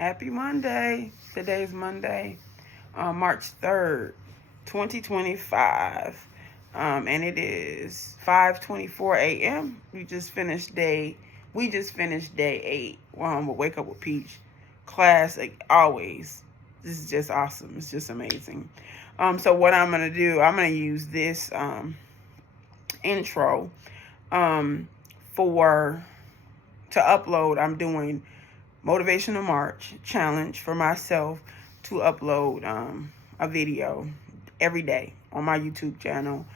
Happy Monday. Today is Monday, March 3rd, 2025. And it is 5:24 a.m. We just finished day 8. We'll wake up with Peach class like always. This is just awesome. It's just amazing. So what I'm gonna do, I'm gonna use this intro to upload. I'm doing Motivational March challenge for myself to upload a video every day on my YouTube channel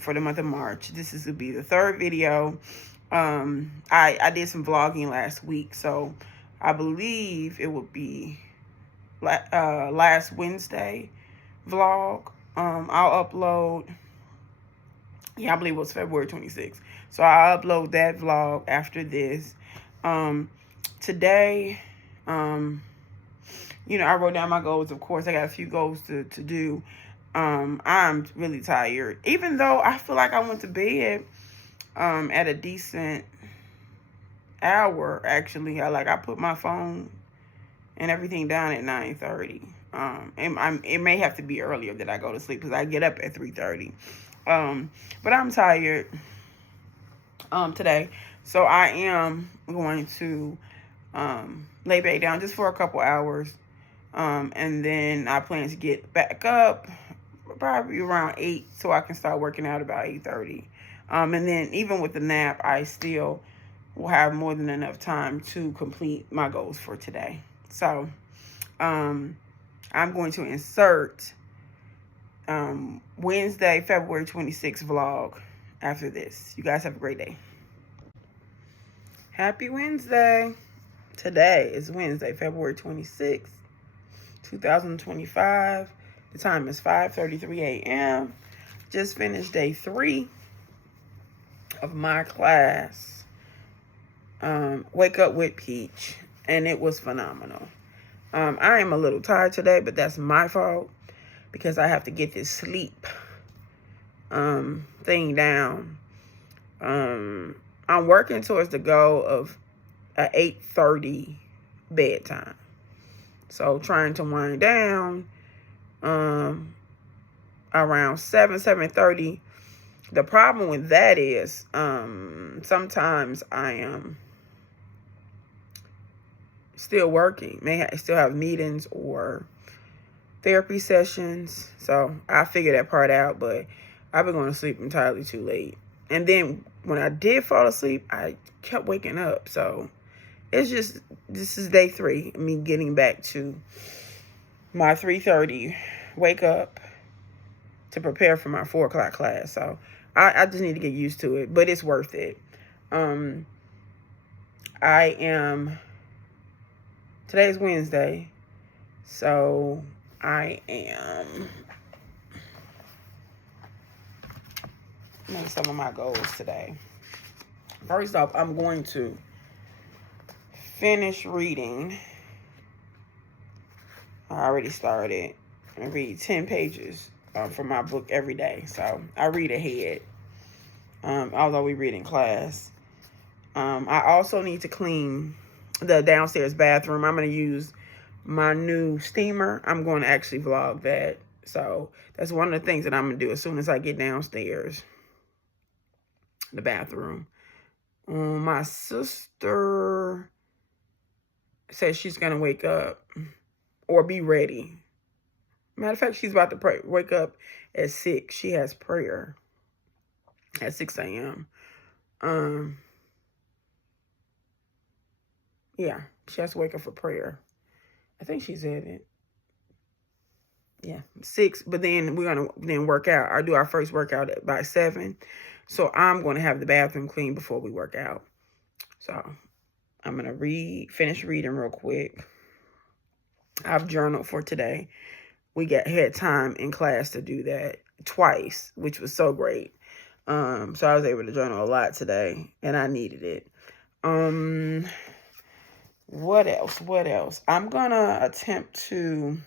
for the month of March. This is to be the third video. I did some vlogging last week, so I believe it would be last Wednesday vlog. I'll upload. Yeah, I believe it was February 26th. So I'll upload that vlog after this. Today, I wrote down my goals. Of course, I got a few goals to do. I'm really tired. Even though I feel like I went to bed at a decent hour, actually. I put my phone and everything down at 9:30. It may have to be earlier that I go to sleep because I get up at 3:30. But I'm tired today. So I am going to lay back down just for a couple hours. And then I plan to get back up probably around 8 so I can start working out about 8:30. And then even with the nap, I still will have more than enough time to complete my goals for today. So I'm going to insert Wednesday, February 26th vlog after this. You guys have a great day. Happy Wednesday. Today is Wednesday, February 26th, 2025. The time is 5:33 a.m. Just finished day 3 of my class, Wake Up with Peach, and it was phenomenal. I am a little tired today, but that's my fault because I have to get this sleep thing down. I'm working towards the goal of a 8:30 bedtime. So trying to wind down around 7:30. The problem with that is sometimes I am still working. Still have meetings or therapy sessions. So I figured that part out, but I've been going to sleep entirely too late. And then when I did fall asleep, I kept waking up. So it's just, this is day 3, me getting back to my 3:30 wake up to prepare for my 4 o'clock class. So I just need to get used to it, but it's worth it. Today's Wednesday, so I am making some of my goals today. First off, I'm going to finish reading. I already started and read 10 pages from my book every day. So I read ahead, although we read in class. I also need to clean the downstairs bathroom. I'm going to use my new steamer. I'm going to actually vlog that. So that's one of the things that I'm going to do as soon as I get downstairs, the bathroom. My sister says she's going to wake up or be ready. Matter of fact, she's about to wake up at 6. She has prayer at 6 a.m. Yeah, she has to wake up for prayer. I think she said it. Yeah, 6. But then we're going to then work out. I do our first workout by 7. So I'm going to have the bathroom clean before we work out. So I'm going to finish reading real quick. I've journaled for today. We had time in class to do that twice, which was so great. So I was able to journal a lot today, and I needed it. What else? I'm going to attempt to...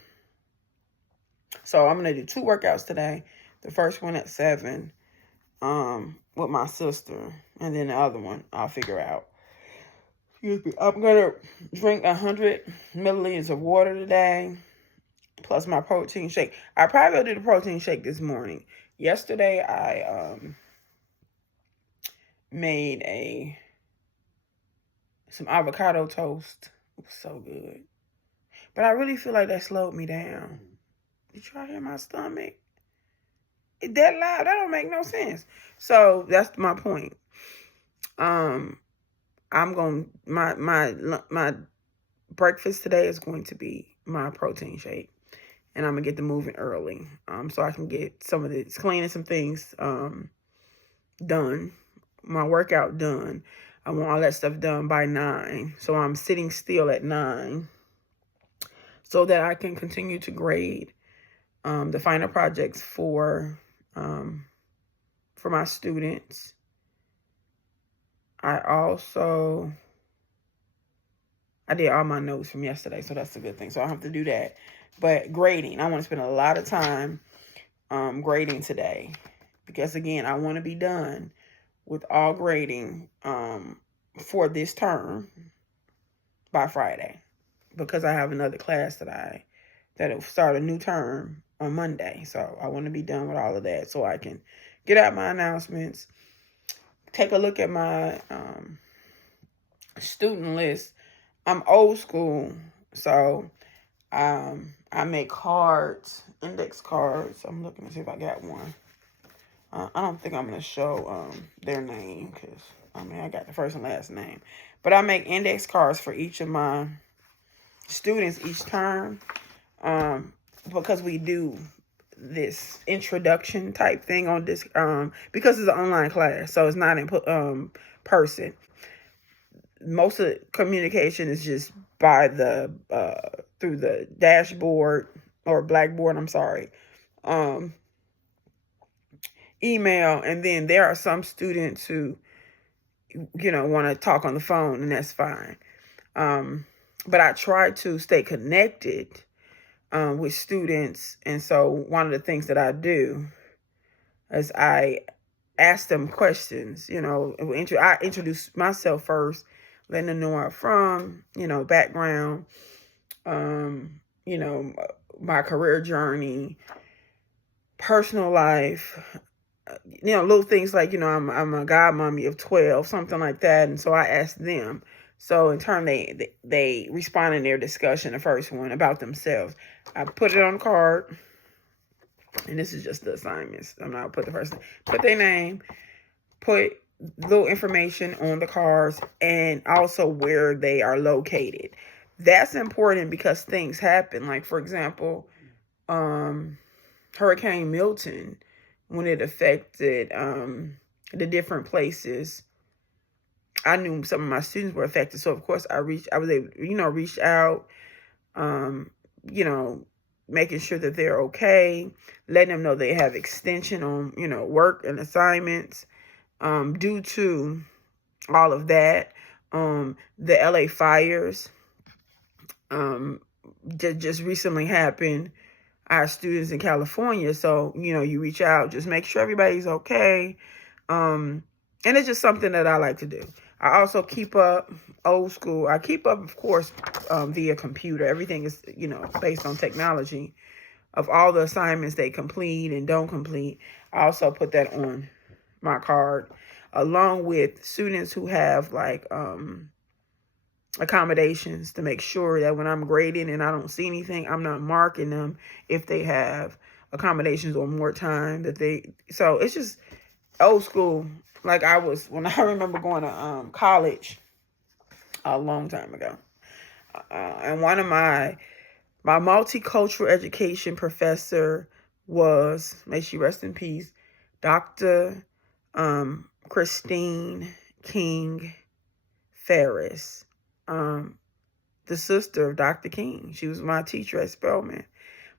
So I'm going to do 2 workouts today. The first one at 7 with my sister, and then the other one I'll figure out. Excuse me. I'm gonna drink 100 milliliters of water today, plus my protein shake. I probably will do the protein shake this morning. Yesterday, I made some avocado toast. It was so good. But I really feel like that slowed me down. Did y'all hear my stomach? It's that loud. That don't make no sense. So that's my point. I'm going my breakfast today is going to be my protein shake, and I'm gonna get the moving early, so I can get some of this cleaning some things done, my workout done. I want all that stuff done by 9, so I'm sitting still at 9, so that I can continue to grade the final projects for my students. I did all my notes from yesterday, so that's a good thing. So I don't have to do that. But grading, I want to spend a lot of time grading today, because again, I want to be done with all grading for this term by Friday, because I have another class that'll start a new term on Monday. So I want to be done with all of that so I can get out my announcements, take a look at my student list. I'm old school, so I make cards, index cards. I'm looking to see if I got one. I don't think I'm going to show their name, because, I got the first and last name. But I make index cards for each of my students each term, because we do this introduction type thing on this, because it's an online class, so it's not in person. Most of the communication is just by through the dashboard or blackboard, email. And then there are some students who, want to talk on the phone, and that's fine. But I try to stay connected with students. And so one of the things that I do is I ask them questions. I introduce myself first, letting them know where I'm from, background, my career journey, personal life, little things like, I'm a godmommy of 12, something like that. And so I ask them. So in turn, they respond in their discussion, the first one, about themselves. I put it on the card, and this is just the assignments. I'm not put the person, put their name, put little information on the cards, and also where they are located. That's important because things happen. Like, for example, Hurricane Milton, when it affected the different places, I knew some of my students were affected. So of course I was able to, reach out, making sure that they're okay, letting them know they have extension on, work and assignments, due to all of that. The LA fires, just recently happened. Our students in California. So, you reach out, just make sure everybody's okay. And it's just something that I like to do. I also keep up old school. I keep up, of course, via computer. Everything is, based on technology, of all the assignments they complete and don't complete. I also put that on my card, along with students who have like accommodations, to make sure that when I'm grading and I don't see anything, I'm not marking them if they have accommodations or more time so it's just old school. Like when I remember going to college a long time ago, and one of my multicultural education professor was, may she rest in peace, Dr. Christine King Ferris, the sister of Dr. King. She was my teacher at Spelman,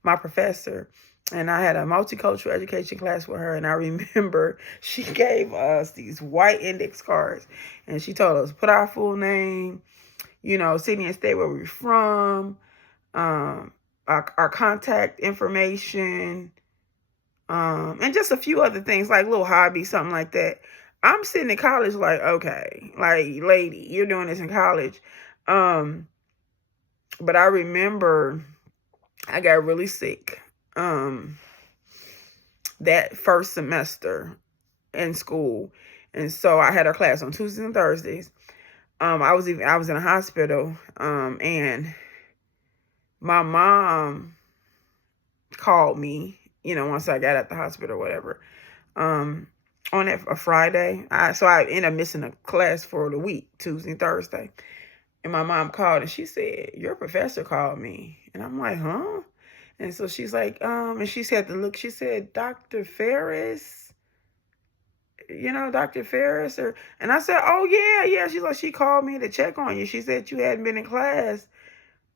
my professor. And I had a multicultural education class with her. And I remember she gave us these white index cards. And she told us, put our full name, city and state where we're from, our contact information, and just a few other things, like little hobbies, something like that. I'm sitting in college like, okay, like, lady, you're doing this in college. But I remember I got really sick that first semester in school. And so I had a class on Tuesdays and Thursdays. I was in a hospital, and my mom called me, once I got out the hospital or whatever, on a Friday. So I ended up missing a class for the week, Tuesday and Thursday. And my mom called and she said, your professor called me. And I'm like, huh? And so she's like, and she said she said, Dr. Ferris, Dr. Ferris, and I said, oh yeah. She's like, she called me to check on you. She said you hadn't been in class.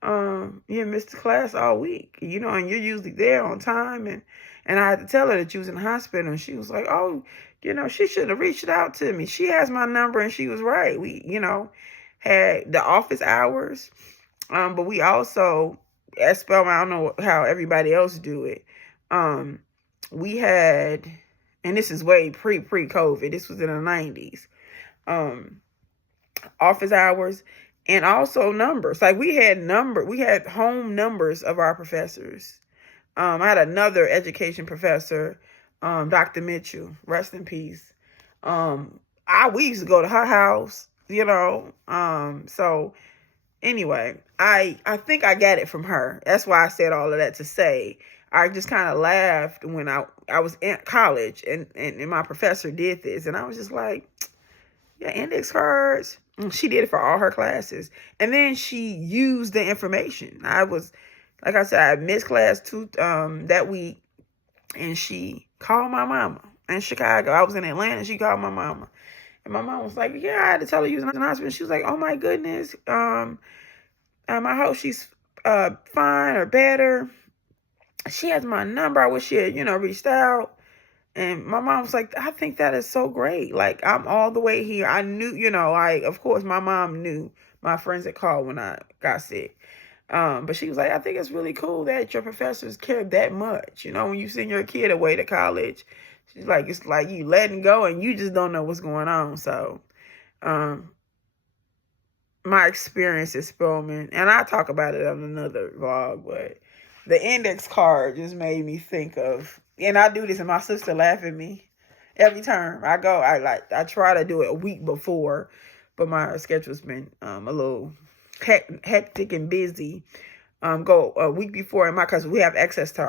You missed the class all week, and you're usually there on time. And I had to tell her that you was in the hospital, and she was like, oh, she should have reached out to me. She has my number, and she was right. We, had the office hours, but we also, at Spelman, I don't know how everybody else do it. We had, and this is way pre-COVID. This was in the 90s. Office hours and also numbers. Like we had home numbers of our professors. I had another education professor, Dr. Mitchell, rest in peace. We used to go to her house, so anyway, I think I got it from her. That's why I said all of that to say I just kind of laughed when I was in college and my professor did this, and I was just like, yeah, index cards. She did it for all her classes, and then she used the information. Like I said, I missed class that week, and she called my mama in Chicago. I was in Atlanta. She called my mama. And my mom was like, yeah, I had to tell her you was in the hospital. She was like, oh my goodness. I hope she's fine or better. She has my number. I wish she had, reached out. And my mom was like, I think that is so great. Like, I'm all the way here. I knew, of course, my mom knew my friends had called when I got sick. But she was like, I think it's really cool that your professors care that much. When you send your kid away to college, she's like, it's like you letting go and you just don't know what's going on. So, my experience at Spelman, and I talk about it on another vlog, but the index card just made me think of, and I do this and my sister laugh at me every time I go. I try to do it a week before, but my schedule's been a little hectic and busy. Go a week before in because we have access to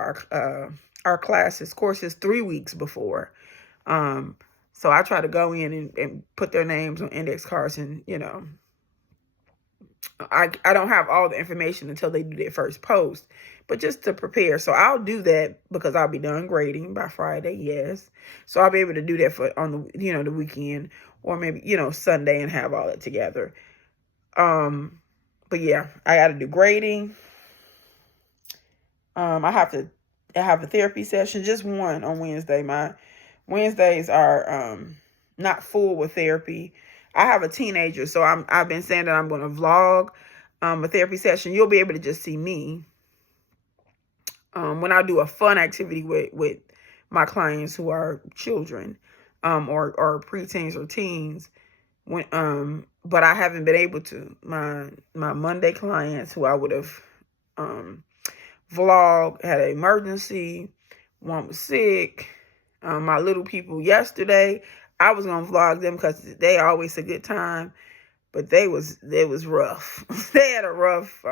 our courses 3 weeks before. So I try to go in and put their names on index cards, and I don't have all the information until they do their first post, but just to prepare. So I'll do that because I'll be done grading by Friday. Yes. So I'll be able to do that on the, the weekend, or maybe, Sunday, and have all that together. But yeah, I got to do grading. I have a therapy session, just one on Wednesday. My Wednesdays are, not full with therapy. I have a teenager, so I've been saying that I'm going to vlog a therapy session. You'll be able to just see me when I do a fun activity with my clients who are children, or preteens or teens. But I haven't been able to. My Monday clients who I would have vlog had an emergency. One was sick. My little people yesterday, I was gonna vlog them because they always a good time, but it was rough. They had a rough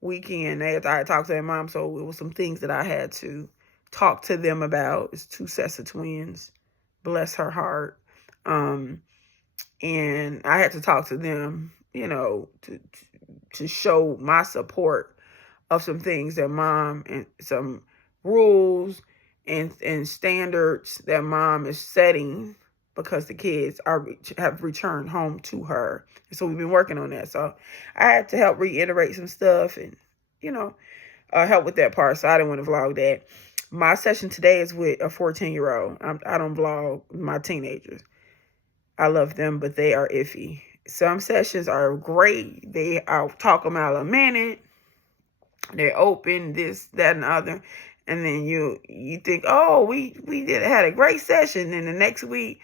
weekend. I talked to their mom, so it was some things that I had to talk to them about. It's 2 sets of twins, bless her heart. And I had to talk to them, to show my support of some things that mom, and some rules and standards that mom is setting because the kids have returned home to her. So we've been working on that. So I had to help reiterate some stuff and, help with that part. So I didn't want to vlog that. My session today is with a 14-year-old. I don't vlog my teenagers. I love them, but they are iffy. Some sessions are great. I'll talk them out a minute. They're open, this, that, and the other. And then you think, oh, we had a great session. And the next week,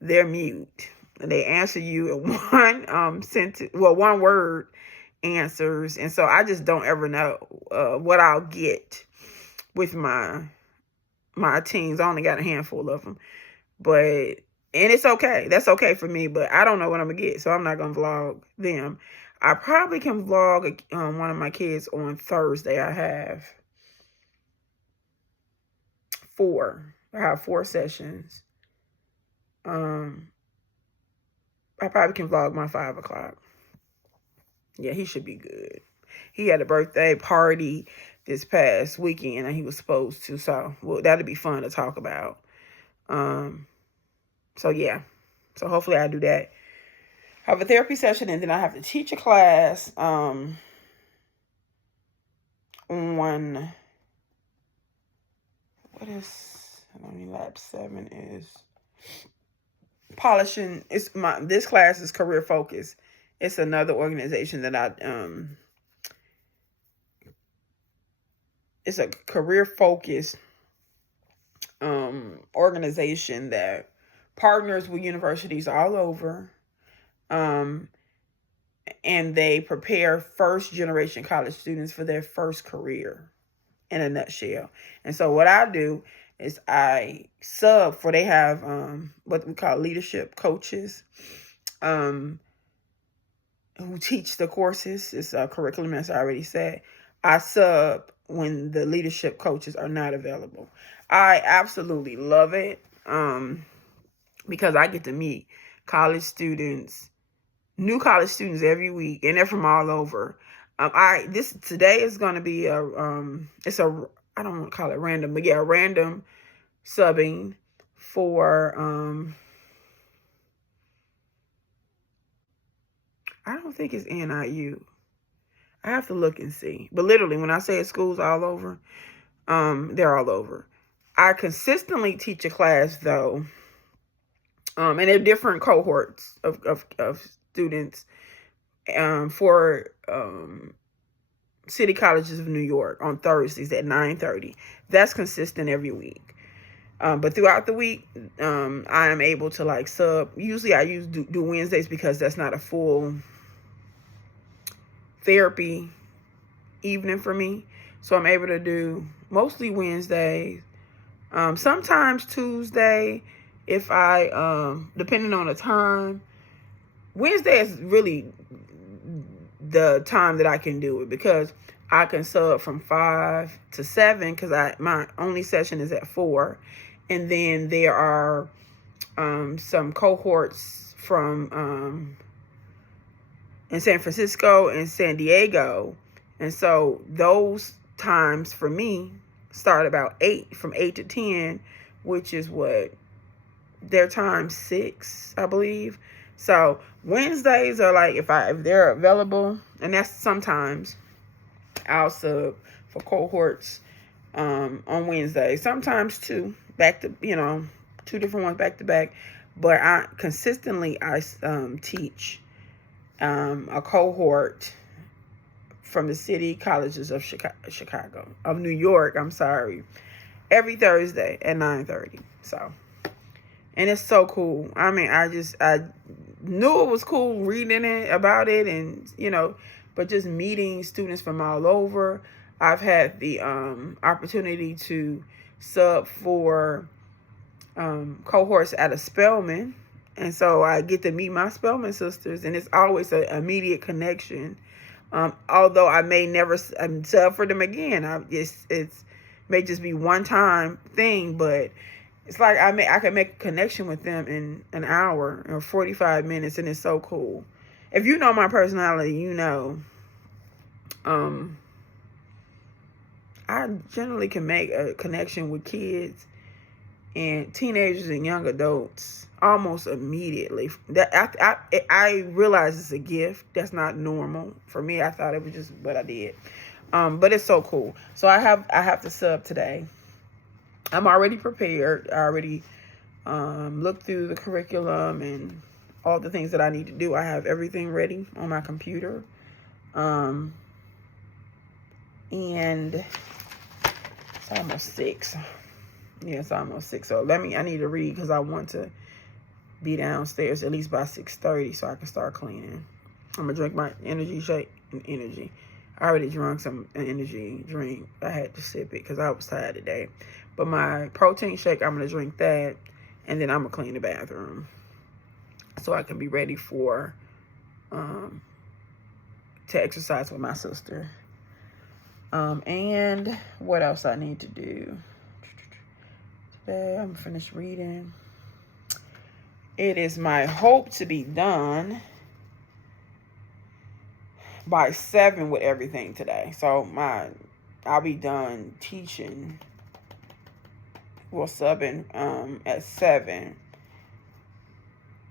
they're mute. They answer you in one sentence, well, one word answers. And so I just don't ever know what I'll get with my teens. I only got a handful of them. But, and it's okay. That's okay for me. But I don't know what I'm going to get. So I'm not going to vlog them. I probably can vlog one of my kids on Thursday. I have 4. I have 4 sessions. I probably can vlog my 5 o'clock. Yeah, he should be good. He had a birthday party this past weekend and he was supposed to. So, well, that'll be fun to talk about. So, yeah. So, hopefully I do that. I have a therapy session and then I have to teach a class on what is, lab 7 is polishing. This class is career focused. It's another organization that it's a career focused organization that partners with universities all over, and they prepare first generation college students for their first career, in a nutshell. And so what I do is I sub for, they have what we call leadership coaches who teach the courses. It's a curriculum, as I already said. I sub when the leadership coaches are not available. I absolutely love it because I get to meet college students, new college students every week, and they're from all over. Today is going to be I don't want to call it random, but yeah, random subbing for I don't think it's NIU. I have to look and see. But literally, when I say schools all over, they're all over. I consistently teach a class though, and they're different cohorts of students for City Colleges of New York on Thursdays at 9:30. That's consistent every week. But throughout the week, I am able to sub. Usually I do Wednesdays because that's not a full therapy evening for me. So I'm able to do mostly Wednesdays. Sometimes Tuesday if I, depending on the time. Wednesday is really the time that I can do it because I can sub from 5 to 7 because my only session is at 4. And then there are some cohorts from in San Francisco and San Diego. And so those times for me start about 8, from 8 to 10, which is what their time 6, I believe. So Wednesdays are if they're available, and that's sometimes I'll sub for cohorts on Wednesday. Sometimes 2 2 different ones back to back. But I consistently teach a cohort from the City Colleges of New York, every Thursday at 9:30. So, and it's so cool. I mean, I knew it was cool reading about it, and but just meeting students from all over. I've had the opportunity to sub for cohorts at a Spelman, and so I get to meet my Spelman sisters, and it's always an immediate connection. Although I may never sub for them again, it's may just be one time thing, but it's I can make a connection with them in an hour or 45 minutes, and it's so cool. If you know my personality, I generally can make a connection with kids and teenagers and young adults almost immediately. I realize it's a gift. That's not normal for me. I thought it was just what I did. But it's so cool. So I have to sub today. I'm already prepared. I already looked through the curriculum and all the things that I need to do. I have everything ready on my computer. And it's almost 6. Yeah, it's almost 6. So I need to read because I want to be downstairs at least by 6:30 so I can start cleaning. I'm going to drink my energy shake. I already drank some energy drink. I had to sip it because I was tired today. But my protein shake, I'm going to drink that. And then I'm going to clean the bathroom so I can be ready for to exercise with my sister. And what else I need to do? Today I'm finished reading. It is my hope to be done by 7 with everything today. So I'll be done teaching. Well, subbing at 7.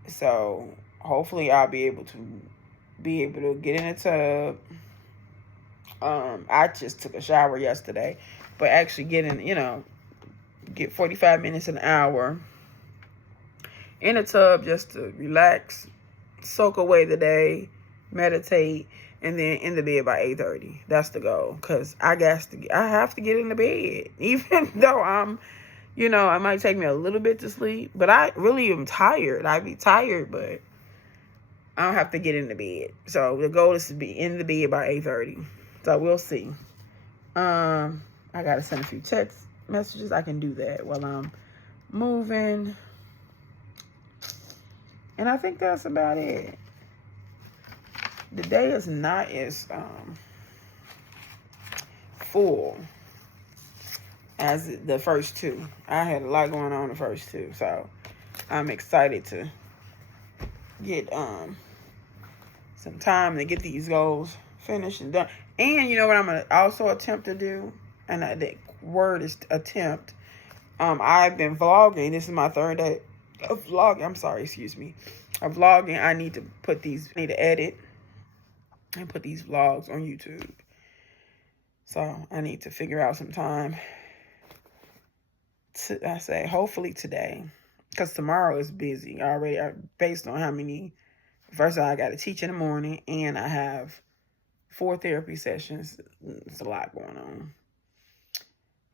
So hopefully I'll be able to get in the tub. I just took a shower yesterday, but actually get 45 minutes, an hour in a tub just to relax, soak away the day, meditate, and then in the bed by 8:30. That's the goal, because I have to get in the bed, even though it might take me a little bit to sleep, but I really am tired. I'd be tired, but I don't have to get in the bed. So the goal is to be in the bed by 8:30. So we'll see. I got to send a few text messages. I can do that while I'm moving. And I think that's about it. The day is not as full as the first 2. I had a lot going on the first 2. So I'm excited to get some time to get these goals finished and done. And you know what I'm going to also attempt to do? And the word is attempt. I've been vlogging. This is my 3rd day of vlogging. I'm sorry, excuse me. Of vlogging. I need to edit and put these vlogs on YouTube. So I need to figure out some time. I say hopefully today, because tomorrow is busy already. Based on how many. First of all, I got to teach in the morning, and I have 4 therapy sessions. It's a lot going on.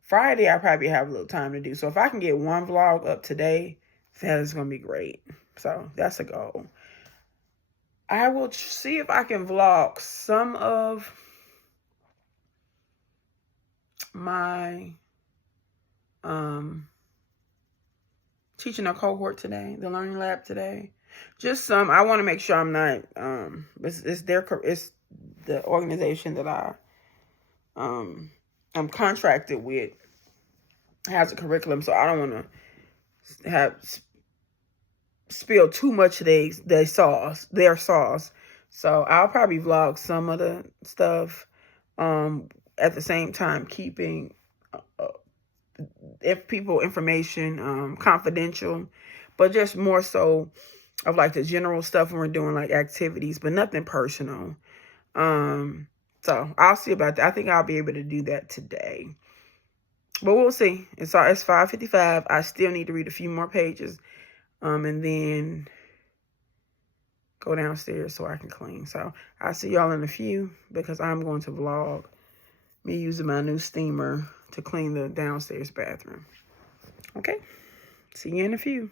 Friday, I probably have a little time to do. So if I can get 1 vlog up today, that is going to be great. So that's a goal. I will see if I can vlog some of my teaching a cohort today, the learning lab today. Just some. I want to make sure I'm not. It's the organization that I'm contracted with has a curriculum, so I don't want to have spill too much of their sauce. So I'll probably vlog some of the stuff. At the same time, keeping information confidential, but just more so of like the general stuff when we're doing like activities, but nothing personal. So I'll see about that. I think I'll be able to do that today, but we'll see. It's 5:55. I still need to read a few more pages, and then go downstairs so I can clean. So I'll see y'all in a few, because I'm going to vlog me using my new steamer to clean the downstairs bathroom. Okay, see you in a few.